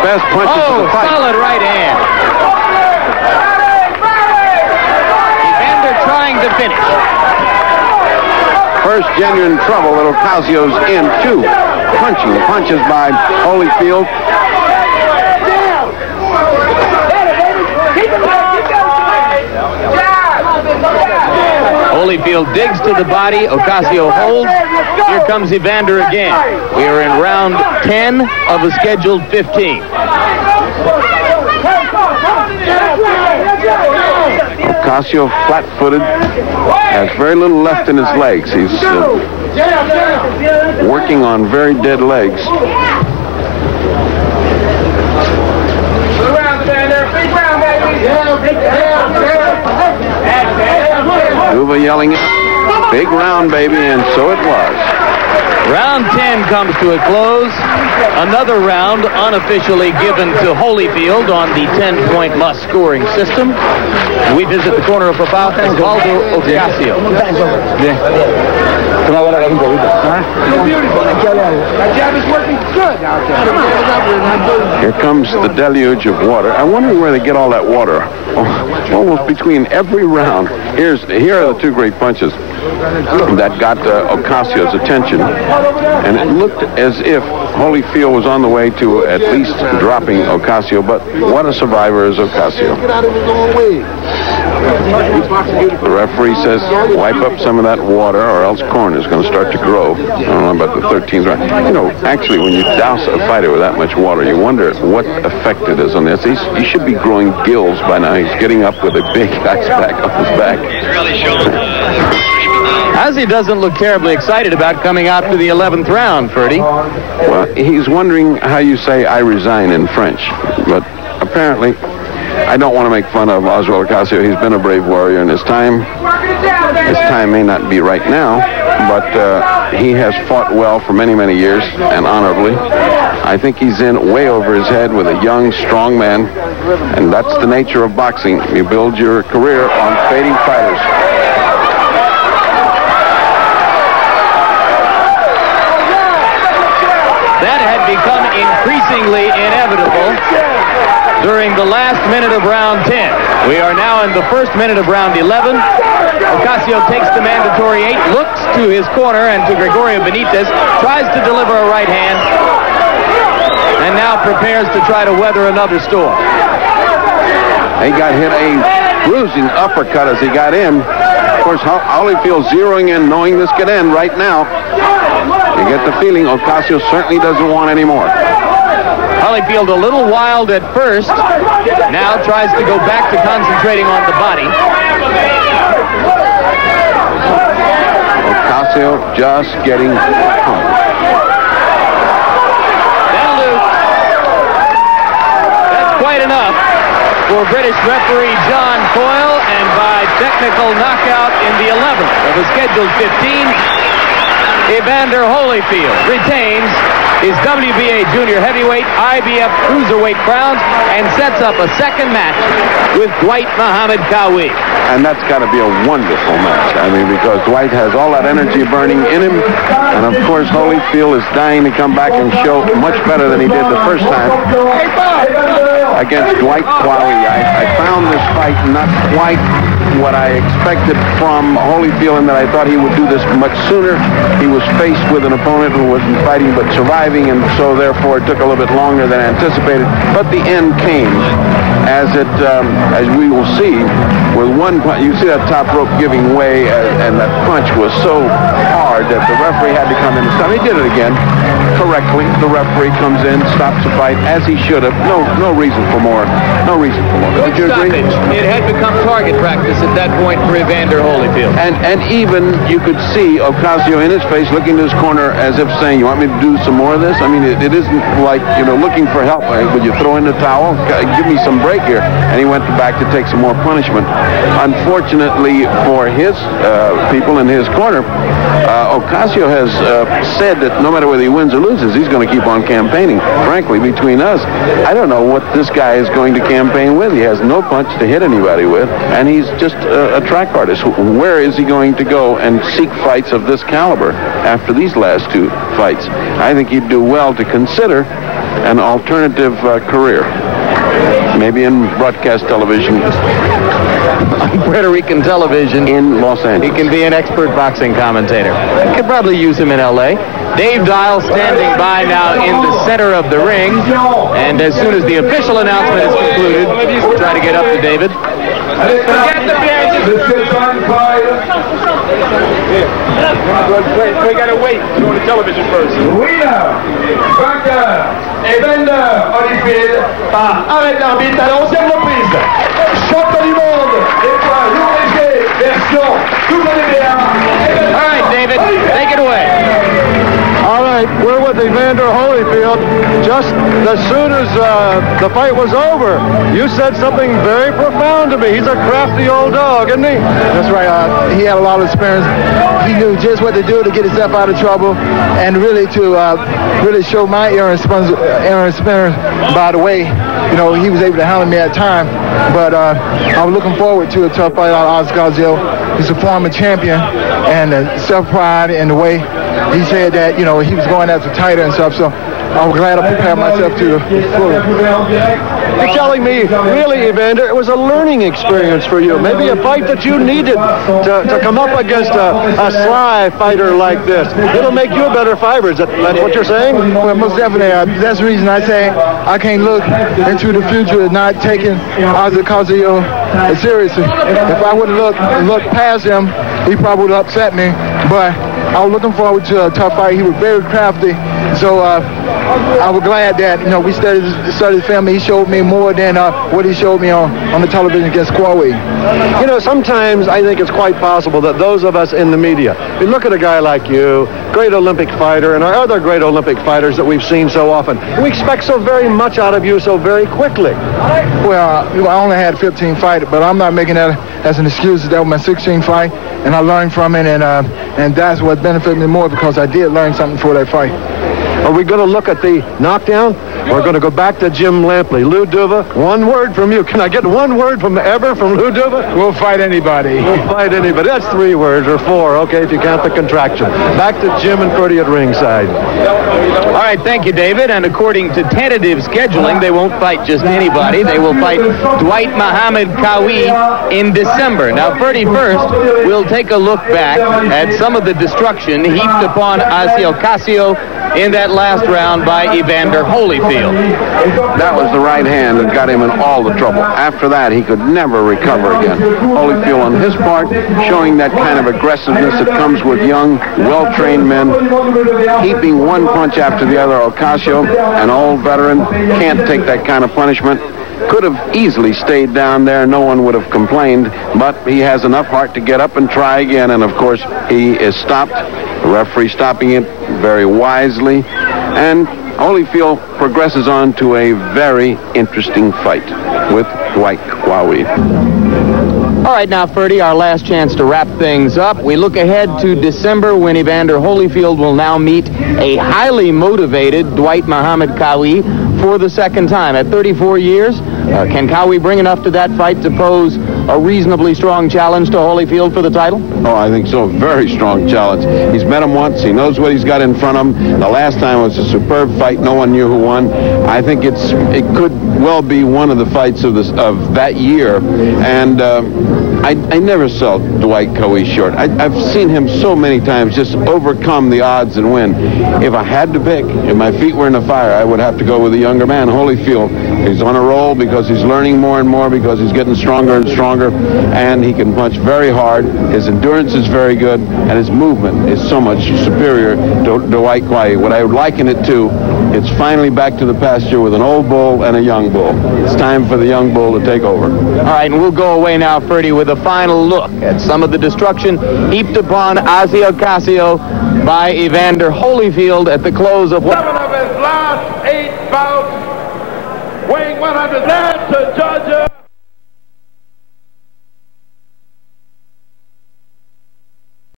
Best punches of the fight. Solid right hand. Evander trying to finish. First genuine trouble that Ocasio's in, 2 punches by Holyfield. Holyfield digs to the body. Ocasio holds. Here comes Evander again. We are in round 10 of a scheduled 15. Ocasio flat-footed, has very little left in his legs. He's working on very dead legs. yelling, big round, baby, and so it was. Round 10 comes to a close. Another round unofficially given to Holyfield on the 10-point must-scoring system. We visit the corner of Ossie Ocasio. That jab is working good out there. Here comes the deluge of water. I'm wondering where they get all that water. Almost between every round. Here are the two great punches that got Ocasio's attention. And it looked as if Holyfield was on the way to at least dropping Ocasio, but what a survivor is Ocasio. The referee says, wipe up some of that water or else corn is going to start to grow. I don't know about the 13th round. You know, actually, when you douse a fighter with that much water, you wonder what effect it is on this. He should be growing gills by now. He's getting up with a big ice pack on his back. Ossie doesn't look terribly excited about coming out to the 11th round, Ferdy. Well, he's wondering how you say I resign in French. But apparently, I don't want to make fun of Ossie Ocasio. He's been a brave warrior in his time. His time may not be right now, but he has fought well for many, many years and honorably. I think he's in way over his head with a young, strong man, and that's the nature of boxing. You build your career on fading fighters. That had become increasingly inevitable during the last minute of round 10. We are now in the first minute of round 11. Ocasio takes the mandatory 8, looks to his corner and to Gregorio Benitez, tries to deliver a right hand, and now prepares to try to weather another storm. He got hit a bruising uppercut as he got in. Of course, Holyfield zeroing in, knowing this could end right now. You get the feeling Ocasio certainly doesn't want any more. Holyfield a little wild at first, now tries to go back to concentrating on the body. Ocasio just getting pumped. Then loose. That's quite enough for British referee John Coyle, and by technical knockout in the 11th of the scheduled 15, Evander Holyfield retains his WBA junior heavyweight, IBF cruiserweight crowns, and sets up a second match with Dwight Muhammad Qawi. And that's got to be a wonderful match. I mean, because Dwight has all that energy burning in him, and of course Holyfield is dying to come back and show much better than he did the first time against Dwight Qawi. I found this fight not quite what I expected from Holyfield, in that I thought he would do this much sooner. He was faced with an opponent who wasn't fighting but surviving, and so therefore it took a little bit longer than anticipated. But the end came, as we will see, with one punch. You see that top rope giving way, and that punch was so hard that the referee had to come in and stop. He did it again correctly. The referee comes in, stops the fight as he should have. No reason for more. No reason for more. Did you agree? It had become target practice at that point for Evander Holyfield. And even you could see Ocasio in his face looking to his corner as if saying, you want me to do some more of this? I mean, it isn't like, looking for help. Would you throw in the towel? Give me some break here. And he went back to take some more punishment. Unfortunately for his people in his corner, Ocasio has said that no matter whether he wins or loses, he's going to keep on campaigning. Frankly, between us, I don't know what this guy is going to campaign with. He has no punch to hit anybody with, and he's just a track artist. Where is he going to go and seek fights of this caliber after these last two fights? I think he'd do well to consider an alternative career, maybe in broadcast television. On Puerto Rican television in Los Angeles. He can be an expert boxing commentator. I could probably use him in L.A. Dave Dial standing by now in the center of the ring. And as soon as the official announcement is concluded, we'll try to get up to David. We gotta wait. Go on the television first. Winner, vainqueur, Evander Holyfield par arrêt d'arbitre à la 11e reprise. Champion du monde, des poids lourds légers, version WBA. All right, David, take it away. All right, we're with Evander Holyfield. just as soon as the fight was over, you said something very profound to me. He's a crafty old dog, isn't he? That's right. He had a lot of experience. He knew just what to do to get himself out of trouble, and really to really show my experience by the way, you know, he was able to handle me at time. But I was looking forward to a tough fight out of Ossie Ocasio. He's a former champion, and self-pride in the way he said that, you know, he was going after tighter and stuff. So I was glad I prepared myself to fully. You're telling me, really, Evander, it was a learning experience for you. Maybe a fight that you needed to come up against a sly fighter like this. It'll make you a better fighter. Is that what you're saying? Well, most definitely. That's the reason I say I can't look into the future not taking Ossie Ocasio seriously. If I would have looked past him, he probably would have upset me. But I was looking forward to a tough fight. He was very crafty. So I was glad that, you know, we studied the film. He showed me more than what he showed me on the television against Huawei. You know, sometimes I think it's quite possible that those of us in the media, we look at a guy like you, great Olympic fighter, and our other great Olympic fighters that we've seen so often. We expect so very much out of you so very quickly. Well, I only had 15 fights, but I'm not making that as an excuse. That was my 16th fight, and I learned from it, and that's what benefited me more because I did learn something for that fight. Are we going to look at the knockdown? We're going to go back to Jim Lampley. Lou Duva, one word from you. Can I get one word from Lou Duva? We'll fight anybody. We'll fight anybody. That's 3 words or 4, okay, if you count the contraction. Back to Jim and Ferdy at ringside. All right, thank you, David. And according to tentative scheduling, they won't fight just anybody. They will fight Dwight Muhammad Qawi in December. Now, Ferdy, first, we'll take a look back at some of the destruction heaped upon Ossie Ocasio in that last round by Evander Holyfield. That was the right hand that got him in all the trouble. After that, he could never recover again. Holyfield, on his part, showing that kind of aggressiveness that comes with young, well-trained men, heaping one punch after the other. Ocasio, an old veteran, can't take that kind of punishment. Could have easily stayed down there. No one would have complained, but he has enough heart to get up and try again, and of course, he is stopped. The referee stopping it very wisely, and Holyfield progresses on to a very interesting fight with Dwight Qawi. All right, now, Ferdy, our last chance to wrap things up. We look ahead to December when Evander Holyfield will now meet a highly motivated Dwight Muhammad Qawi for the second time. At 34 years, can Qawi bring enough to that fight to pose a reasonably strong challenge to Holyfield for the title? Oh, I think so. Very strong challenge. He's met him once. He knows what he's got in front of him. The last time was a superb fight. No one knew who won. I think it could well be one of the fights of that year. And I never saw Dwight Qawi short. I've seen him so many times just overcome the odds and win. If I had to pick, if my feet were in the fire, I would have to go with the younger man, Holyfield. He's on a roll because he's learning more and more, because he's getting stronger and stronger, and he can punch very hard. His endurance is very good, and his movement is so much superior to Dwight Qawi. What I would liken it to, it's finally back to the pasture with an old bull and a young bull. It's time for the young bull to take over. All right, and we'll go away now, Ferdy, with a final look at some of the destruction heaped upon Ossie Ocasio by Evander Holyfield at the close of 7 of his last 8 bouts, weighing 100 to Georgia.